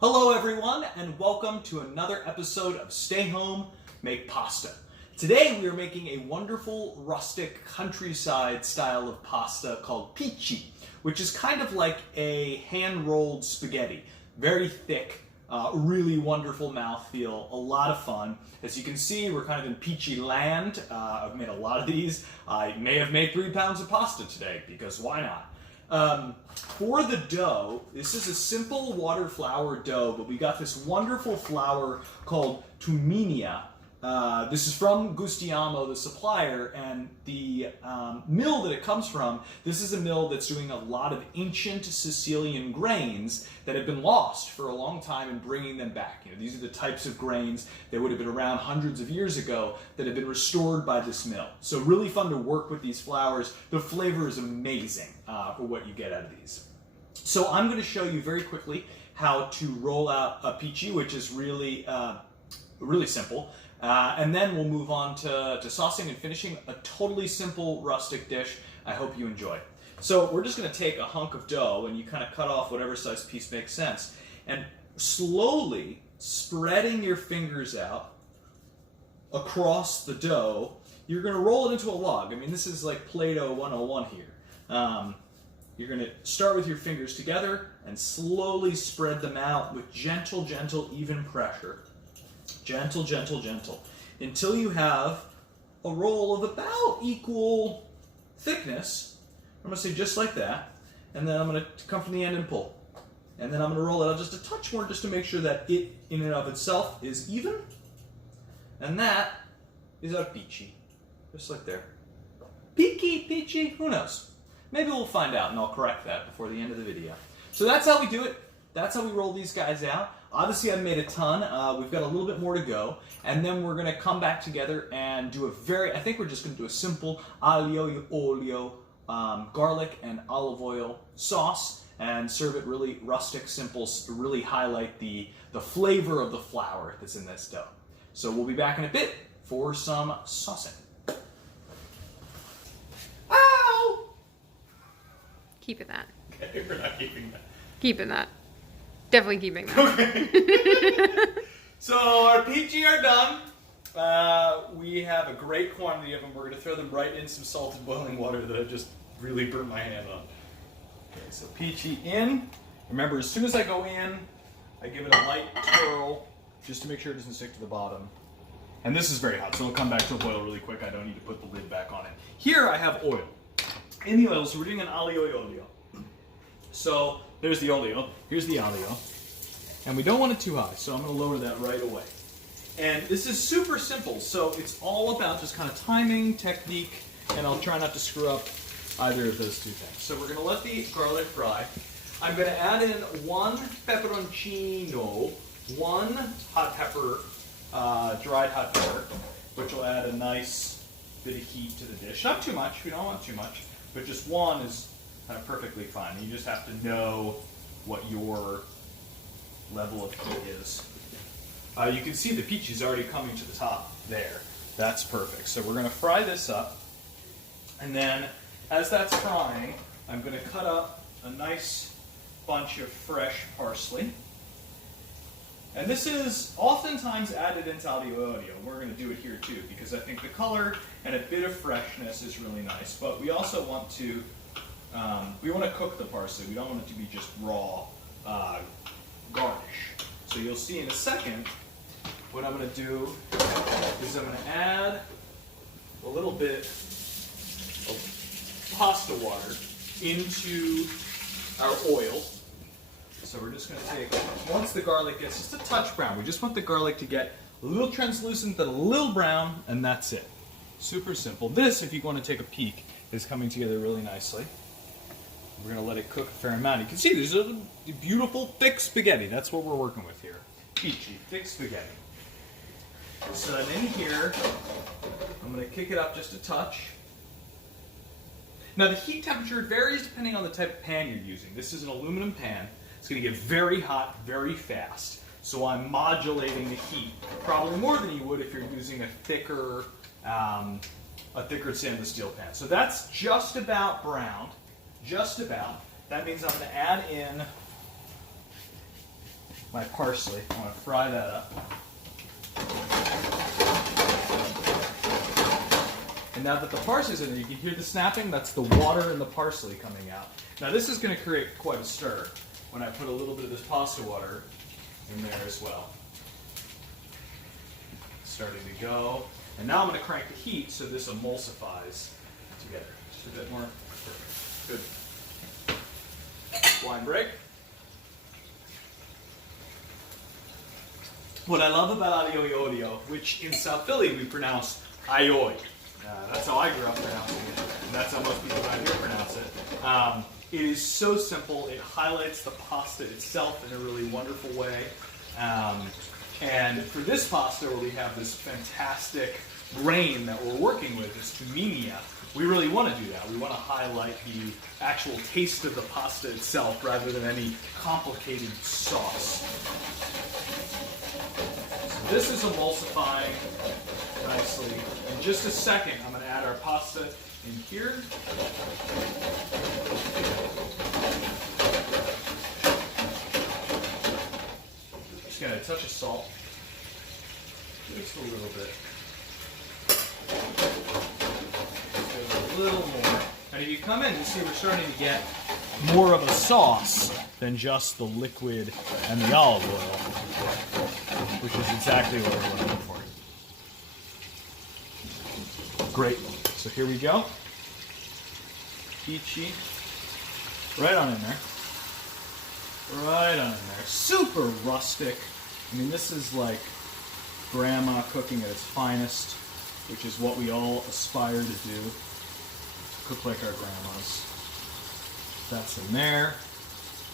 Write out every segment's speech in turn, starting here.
Hello everyone, and welcome to another episode of Stay Home, Make Pasta. Today we are making a wonderful rustic countryside style of pasta called pici, which is kind of like a hand-rolled spaghetti. Very thick, really wonderful mouthfeel, a lot of fun. As you can see, we're kind of in Pici land. I've made a lot of these. I may have made 3 pounds of pasta today, because why not? For the dough, this is a simple water flour dough, but we got this wonderful flour called Tumminia. This is from Gustiamo, the supplier, and the mill that it comes from, this is a mill that's doing a lot of ancient Sicilian grains that have been lost for a long time and bringing them back. You know, these are the types of grains that would have been around hundreds of years ago that have been restored by this mill. So really fun to work with these flours. The flavor is amazing for what you get out of these. So I'm going to show you very quickly how to roll out a pici, which is really simple. And then we'll move on to saucing and finishing a totally simple rustic dish I hope you enjoy. So we're just going to take a hunk of dough and you kind of cut off whatever size piece makes sense. And slowly spreading your fingers out across the dough, you're going to roll it into a log. I mean, this is like Play-Doh 101 here. You're going to start with your fingers together and slowly spread them out with gentle, even pressure. Gentle, gentle, until you have a roll of about equal thickness. I'm going to say just like that, and then I'm going to come from the end and pull. And then I'm going to roll it out just a touch more just to make sure that it, in and of itself, is even. And that is our pici. Just like there. Pici, who knows? Maybe we'll find out, and I'll correct that before the end of the video. So that's how we do it. That's how we roll these guys out. Obviously, I've made a ton. We've got a little bit more to go. And then we're going to come back together and do I think we're just going to do a simple aglio, olio, garlic and olive oil sauce and serve it really rustic, simple, to really highlight the flavor of the flour that's in this dough. So we'll be back in a bit for some saucing. Ow! Keeping that. Okay, we're not keeping that. Keeping that. Definitely keeping that. Okay. So our pici are done. We have a great quantity of them. We're going to throw them right in some salted boiling water that I just really burnt my hand on. Okay, so pici in. Remember, as soon as I go in, I give it a light twirl just to make sure it doesn't stick to the bottom. And this is very hot, so it'll come back to a boil really quick. I don't need to put the lid back on it. Here I have oil. In the oil, so we're doing an aglio e olio. So there's the olio, here's the aglio, and we don't want it too high, so I'm going to lower that right away. And this is super simple, so it's all about just kind of timing, technique, and I'll try not to screw up either of those two things. So we're going to let the garlic fry. I'm going to add in 1 peperoncino, 1 hot pepper, dried hot pepper, which will add a nice bit of heat to the dish. Not too much, we don't want too much, but just 1 is kind of perfectly fine. You just have to know what your level of heat is. You can see the pici is already coming to the top there. That's perfect. So we're going to fry this up. And then as that's frying, I'm going to cut up a nice bunch of fresh parsley. And this is oftentimes added into aglio e olio. We're going to do it here too, because I think the color and a bit of freshness is really nice. But we also want to cook the parsley. We don't want it to be just raw garnish. So you'll see in a second what I'm going to do is I'm going to add a little bit of pasta water into our oil. So we're just going to take, once the garlic gets just a touch brown, we just want the garlic to get a little translucent but a little brown, and that's it. Super simple. This, if you want to take a peek, is coming together really nicely. We're going to let it cook a fair amount. You can see there's a beautiful thick spaghetti. That's what we're working with here. Pici, thick spaghetti. So then in here, I'm going to kick it up just a touch. Now the heat temperature varies depending on the type of pan you're using. This is an aluminum pan. It's going to get very hot very fast. So I'm modulating the heat, probably more than you would if you're using a thicker stainless steel pan. So that's just about browned. Just about. That means I'm going to add in my parsley. I want to fry that up. And now that the parsley's in there, you can hear the snapping. That's the water and the parsley coming out. Now this is going to create quite a stir when I put a little bit of this pasta water in there as well. It's starting to go. And now I'm going to crank the heat so this emulsifies together. Just a bit more. Good. Wine break. What I love about olio, which in South Philly we pronounce aioi. That's how I grew up pronouncing it, and that's how most people around here pronounce it. It is so simple. It highlights the pasta itself in a really wonderful way. And for this pasta, where we have this fantastic grain that we're working with, this Tumminia, we really want to do that. We want to highlight the actual taste of the pasta itself rather than any complicated sauce. So this is emulsifying nicely. In just a second, I'm going to add our pasta in here. Just got a touch of salt. Just a little bit. Just a little more. And if you come in, you see we're starting to get more of a sauce than just the liquid and the olive oil, which is exactly what we're looking for. Great. So here we go. Pici. Right on in there. Right on in there. Super rustic. I mean, this is like grandma cooking at its finest, which is what we all aspire to do. Cook like our grandmas. That's in there.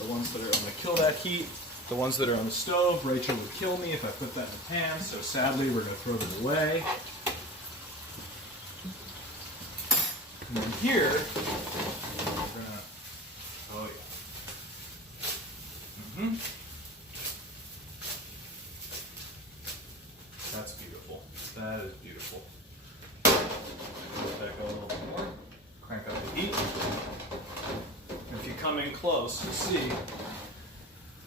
The ones that are, I'm going to kill that heat. The ones that are on the stove, Rachel would kill me if I put that in the pan, so sadly we're going to throw them away. And then here, we're going to, oh yeah. That's beautiful. That is beautiful. Let that go a little bit more. Crank up the heat. And if you come in close, you see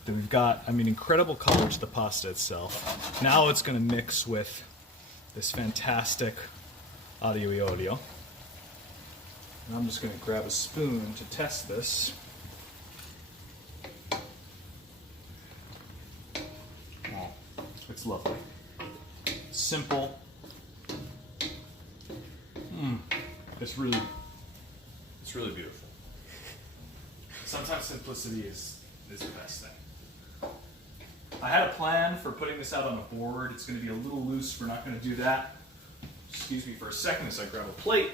that we've got, incredible color to the pasta itself. Now it's going to mix with this fantastic olio. And I'm just going to grab a spoon to test this. Oh, it's lovely. Simple. It's really beautiful. Sometimes simplicity is the best thing. I had a plan for putting this out on a board. It's going to be a little loose. We're not going to do that. Excuse me for a second as I grab a plate.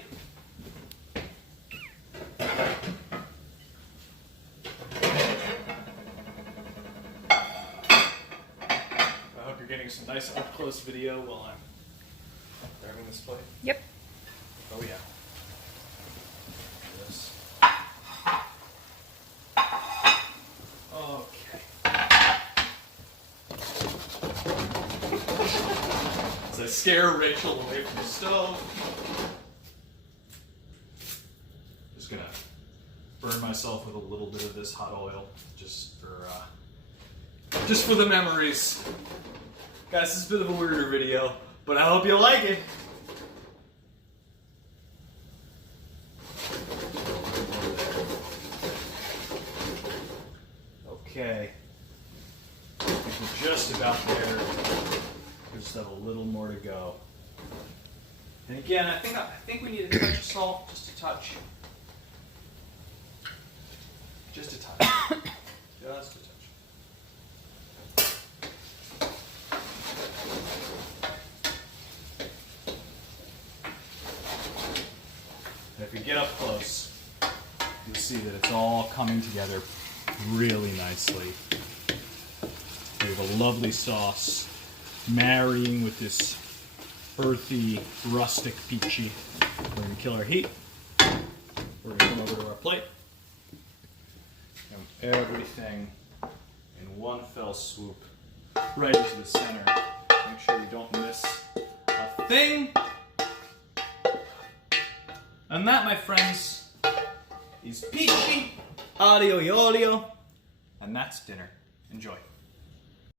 I hope you're getting some nice up-close video while I'm grabbing this plate. Yep. Oh yeah. This. Okay. As I scare Rachel away from the stove, just gonna burn myself with a little bit of this hot oil, just for the memories. Guys, this is a bit of a weirder video, but I hope you like it. Okay, I think we're just about there. We just have a little more to go. And again, I think we need a touch of salt, just a touch. Just a touch. Just a touch. And if you get up close, you'll see that it's all coming together really nicely. We have a lovely sauce marrying with this earthy, rustic pici. We're going to kill our heat. We're going to come over to our plate. And everything in one fell swoop right into the center. Make sure you don't miss a thing. And that, my friends, is Pici Aglio, and that's dinner. Enjoy.